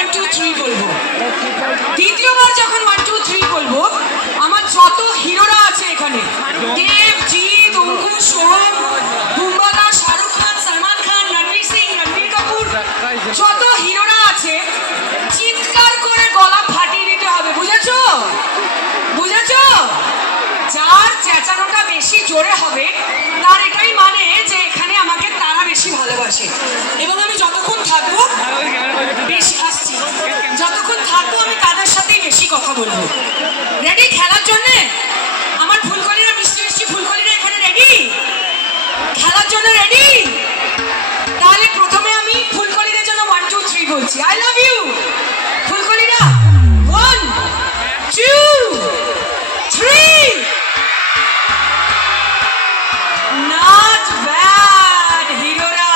1 2 3 বলবো, দ্বিতীয়বার যখন 1 2 3 বলবো, আমার যত হিরোরা আছে এখানে, দেব, জিৎ, অঙ্কুশ, সোহম, বুম্বাদা, শাহরুখ খান, সালমান খান, রণবীর সিং, রণবীর কাপুর, যত হিরোরা আছে চিৎকার করে গলা ফাটিয়ে দিতে হবে, বুঝেছো? বুঝেছো? যার চেঁচানোটা বেশি জোরে হবে তার এটাই মানে যে এখানে আমাকে তারা বেশি ভালোবাসে, এবং আমি যতক্ষণ থাকবো বেশি আসছি, যতক্ষণ থাকবো আমি তাদের সাথেই বেশি কথা বলবো। রেডি খেলার জন্যে? আমার ফুলকলিরা, মিষ্টি মিষ্টি ফুলকলিরা এখানে রেডি খেলার জন্য? রেডি? তাহলে প্রথমে আমি ফুলকলিদের জন্য 1 2 3 বলছি। আই লাভ ইউ ফুলকলিরা। 1 2 3। নট ব্যাড হিরোরা।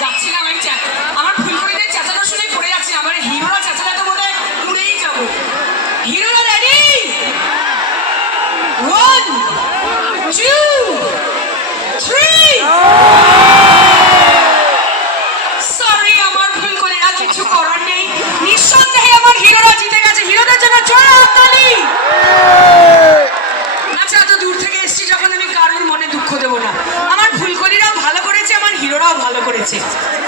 যাচ্ছিলাম আমি, আমার ফুলকলিদের চেঁচানো শুনে পড়ে যাচ্ছি, আমার হিরোরা চেঁচালে তো বোধহয় উড়েই যাবো। হিরোরা রেডি? 1 2 3। সরি আমার ফুলকলিরা, কিছু করার নেই, নিঃসন্দেহে আমার হিরোরা জিতে গেছে। হিরোদের জন্য জোরে হাততালি। আচ্ছা, এত দূর থেকে এসেছি যখন, আমি কারোর মনে দুঃখ দেবো না। আমার ফুলকলিরাও ভালো করেছে, আমার হিরোরাও ভালো করেছে,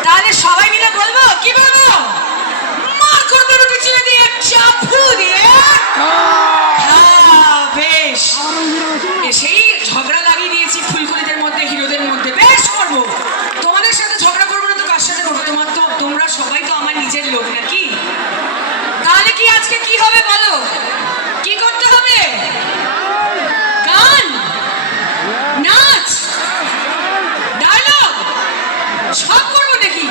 তাহলে সবাই মিলে বলবো, কি বলবো? মার করবে রুটি চিড়ে দিয়ে, চাপু দিয়ে। হ্যাঁ বেশ, সেই ঝগড়া লাগিয়ে দিয়েছি ফুলকলিদের মধ্যে, হিরোদের মধ্যে। বেশ করবো, তোমাদের সাথে ঝগড়া করবো না তো কার সাথে করবো? তোমরা সবাই তো আমার নিজের লোক নাকি? তাহলে কি আজকে কি হবে বলো? কি করতে হবে? গান, নাচ, ডায়লগ সব করবো নাকি?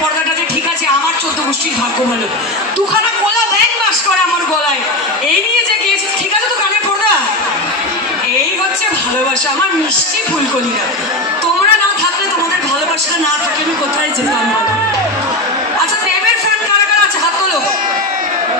পর্দাটা যে ঠিক আছে, আমার 14 গোষ্ঠীর ভাগ্য ভালো, দুখানা কোলা ব্যাগ বাস করে আমার গলায়, এই নিয়ে যে গিয়েছিস, ঠিক আছে তো কানের পর্দা। এই হচ্ছে ভালোবাসা, আমার মিষ্টি ফুলকলিরা। তোমরা না থাকলে, তোমাদের ভালোবাসাটা না থাকলে আমি কোথায় যেতাম বলো?